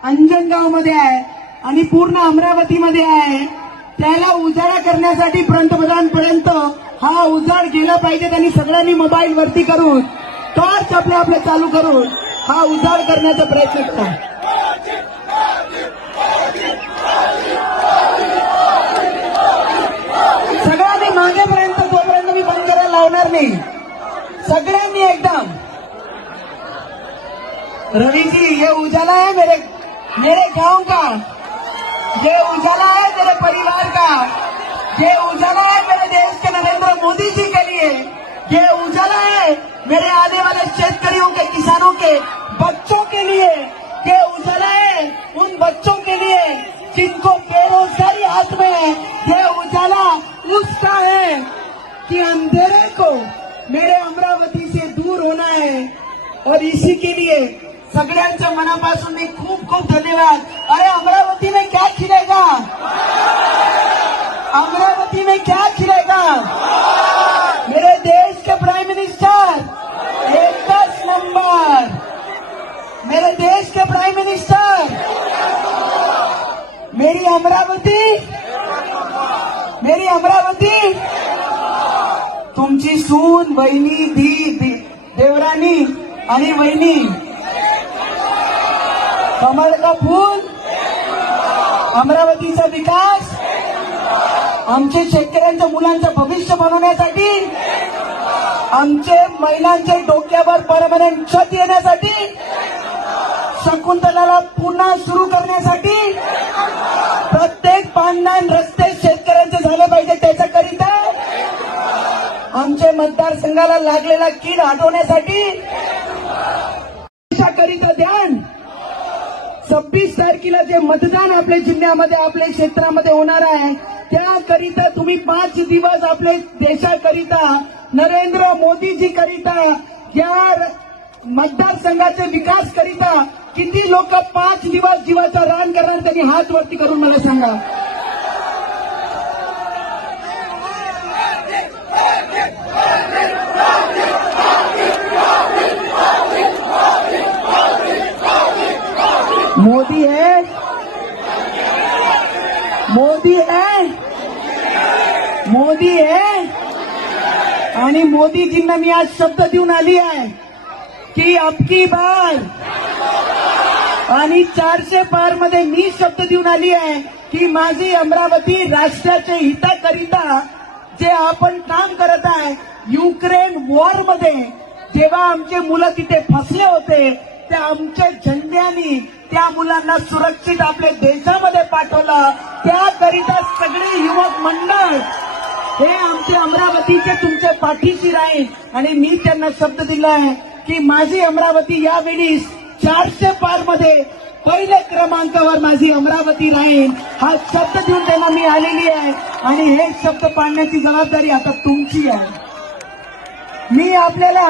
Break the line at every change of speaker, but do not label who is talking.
अंजनगावमध्ये आहे आणि पूर्ण अमरावतीमध्ये आहे. त्याला उजाळा करण्यासाठी पंतप्रधानपर्यंत हा उजाड गेला पाहिजे त्यांनी सगळ्यांनी मोबाईल वरती करून टॉर्च आपले आपले चालू करून हा उजाड करण्याचा प्रयत्न करा सगळ्यांनी मागेपर्यंत तोपर्यंत मी बंद करायला लावणार नाही. सगळ्यांनी एकदम. रवीजी हे उजाला आहे मेरे मेरे गांव का ये उजाला है मेरे परिवार का ये उजाला है मेरे देश के नरेंद्र मोदी जी के लिए ये उजाला है मेरे आने वाले शेतकरियों के किसानों के बच्चों के लिए ये उजाला है उन बच्चों के लिए जिनको बेरोजगारी हाथ में है ये उजाला उसका है कि अंधेरे को मेरे अमरावती से दूर होना है और इसी के लिए सगळ्यांच्या मनापासून मी खूप खूप धन्यवाद. अरे अमरावती में क्या खिलेगा? अमरावती में क्या खिलेगा? मेरे देश के प्राइम मिनिस्टर एकच नंबर मेरे देश के प्राइम मिनिस्टर मेरी अमरावती मेरी अमरावती. तुमची सून बहिणी धी देवरानी आणि वहिनी. अमरावतीचा विकास आमचे शेतकऱ्यांच्या मुलांचं भविष्य बनवण्यासाठी आमचे महिलांचे डोक्यावर परमनंट छत येण्यासाठी शकुंतलाला पुन्हा सुरू करण्यासाठी प्रत्येक पानदान रस्ते शेतकऱ्यांचे झाले पाहिजे त्याच्याकरिता आमच्या मतदारसंघाला लागलेला कीड हटवण्यासाठी करिता ध्यान. छब्बीस तारखेला जे मतदान आपल्या जिल्ह्यामध्ये आपल्या क्षेत्रामध्ये होणार आहे त्याकरिता तुम्ही पाच दिवस आपले देशाकरिता नरेंद्र मोदीजी करिता या मतदारसंघाचे विकास करिता किती लोक पाच दिवस जीवाचं रान करणार त्यांनी हात वरती करून मला सांगा. मोदी है। मोदी है। मोदी है। आणि मोदीजींना मी आज शब्द देऊन आली आहे की अबकी बार. आणि चारशे पारमध्ये मी शब्द देऊन आली आहे की माझी अमरावती राष्ट्राच्या हिताकरिता जे आपण काम करत आहे युक्रेन वॉरमध्ये जेव्हा आमचे मुलं तिथे फसले होते त्या आमच्या झेंड्यानी त्या मुलांना सुरक्षित आपल्या देशामध्ये पाठवलं. त्याकरिता सगळे युवक मंडळ हे आमचे अमरावतीचे तुमच्या पाठीशी राहील आणि मी त्यांना शब्द दिला आहे की माझी अमरावती यावेळी चारशे पारमध्ये पहिल्या क्रमांकावर माझी अमरावती राहील. हा शब्द देऊन त्यांना मी आलेली आहे. आणि हे शब्द पाळण्याची जबाबदारी आता तुमची आहे. मी आपल्याला